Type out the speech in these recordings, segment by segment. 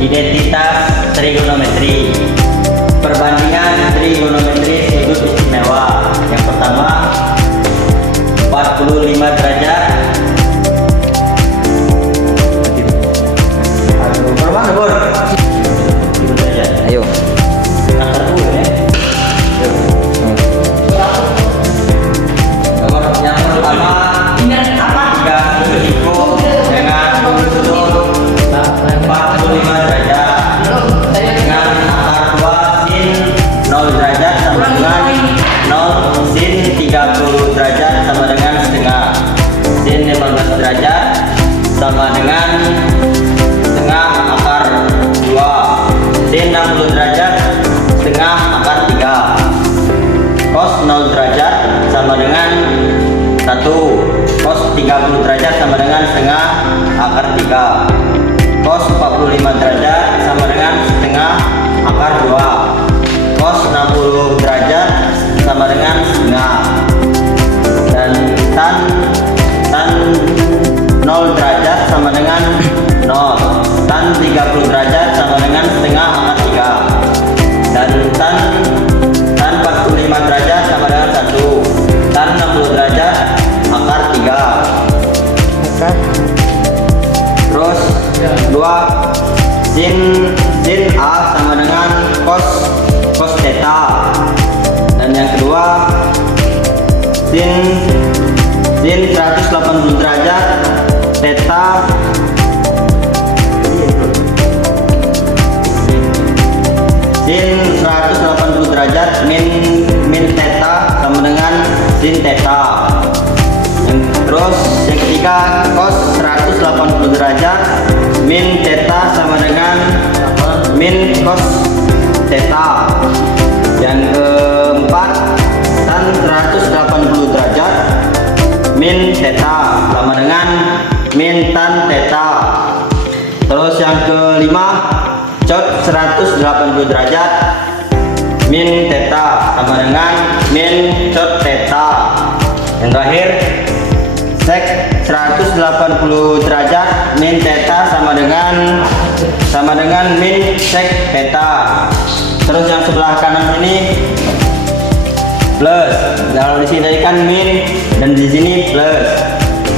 Identitas trigonometri. Perbandingan trigonometri sudut istimewa. Yang pertama, 45 derajat. Aduh, berapa Bor? 45 derajat. Ayo. Angkat dulu ya. Nomor yang pertama, tiga siku dengan sudut 45 derajat dengan akar 2 sin 0 derajat sama dengan 0 sin 30 derajat sama dengan setengah, sin 15 derajat sama dengan setengah akar 2, sin 60 derajat setengah akar 3, cos 0 derajat sama dengan 1, cos 30 derajat sama dengan setengah akar 3, cos 45 derajat sama dengan setengah akar 2, cos 60 derajat sama dengan setengah, dan tan 0 derajat sama dengan 0, tan 30 derajat sama dengan setengah akar 3, dan tan 45 derajat sama dengan 1, tan 60 derajat akar 3. Terus 2 sin A sama dengan cos theta, dan yang kedua sin 180 derajat theta sin 180 derajat min theta sama dengan sin theta. Terus yang ketiga cos 180 derajat min theta sama dengan min cos theta. Yang keempat tan 180 derajat min theta sama dengan min tan theta. Terus yang kelima cot 180 derajat min theta sama dengan min cot theta. Yang terakhir sek 180 derajat min theta sama dengan min sek theta. Terus yang sebelah kanan ini plus, kalau di sini tadi kan min dan di sini plus.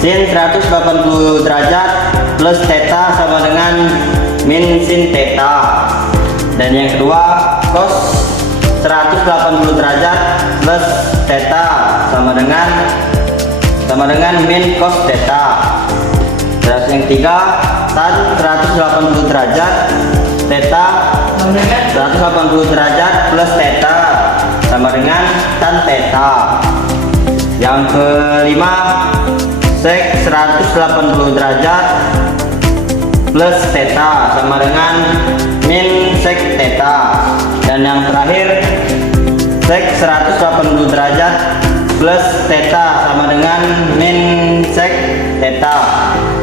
Sin 180 derajat plus theta sama dengan min sin theta. Dan yang kedua cos 180 derajat plus theta sama dengan min cos theta. Terus yang ketiga tan 180 derajat theta 180 derajat plus theta sama dengan tan theta. Yang kelima sek 180 derajat plus theta sama dengan min sek theta. Dan yang terakhir sek 180 derajat plus theta sama dengan min sek theta.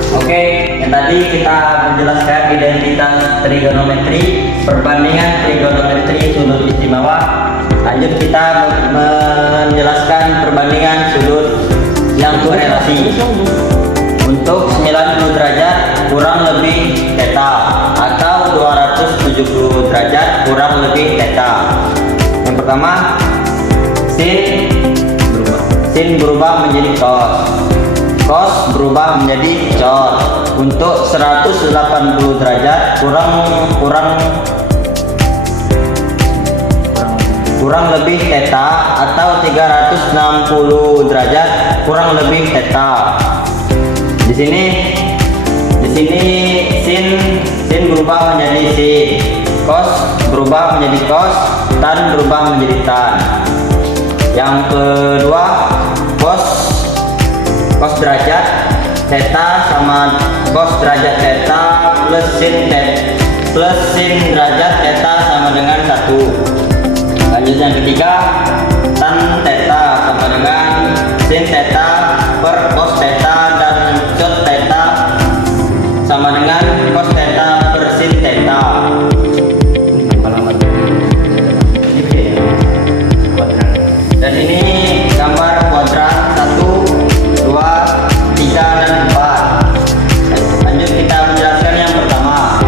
Oke, yang tadi kita menjelaskan identitas trigonometri, perbandingan trigonometri sudut istimewa. Lanjut kita menjelaskan perbandingan sudut yang korelasi. Untuk 90 derajat kurang lebih theta atau 270 derajat kurang lebih theta. Yang pertama sin berubah menjadi cos berubah menjadi cot. Untuk 180 derajat kurang lebih theta atau 360 derajat kurang lebih theta. Di sini sin berubah menjadi sin, cos berubah menjadi cos, tan berubah menjadi tan. Yang kedua cos derajat theta sama cos derajat theta plus sin derajat theta sama dengan 1. Lanjut yang ketiga tan theta sama dengan sin theta per cos theta, dan cot theta sama dengan cos theta per sin theta. Dan ini gambar kuadrat 1, 2, 3, dan 4. Lanjut kita menjelaskan yang pertama.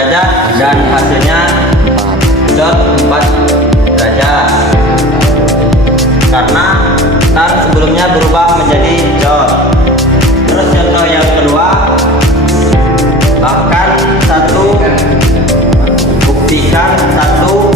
derajat dan hasilnya dot 4 derajat karena tan sebelumnya berubah menjadi dot. Terus contoh yang kedua, bahkan 1 buktikan 1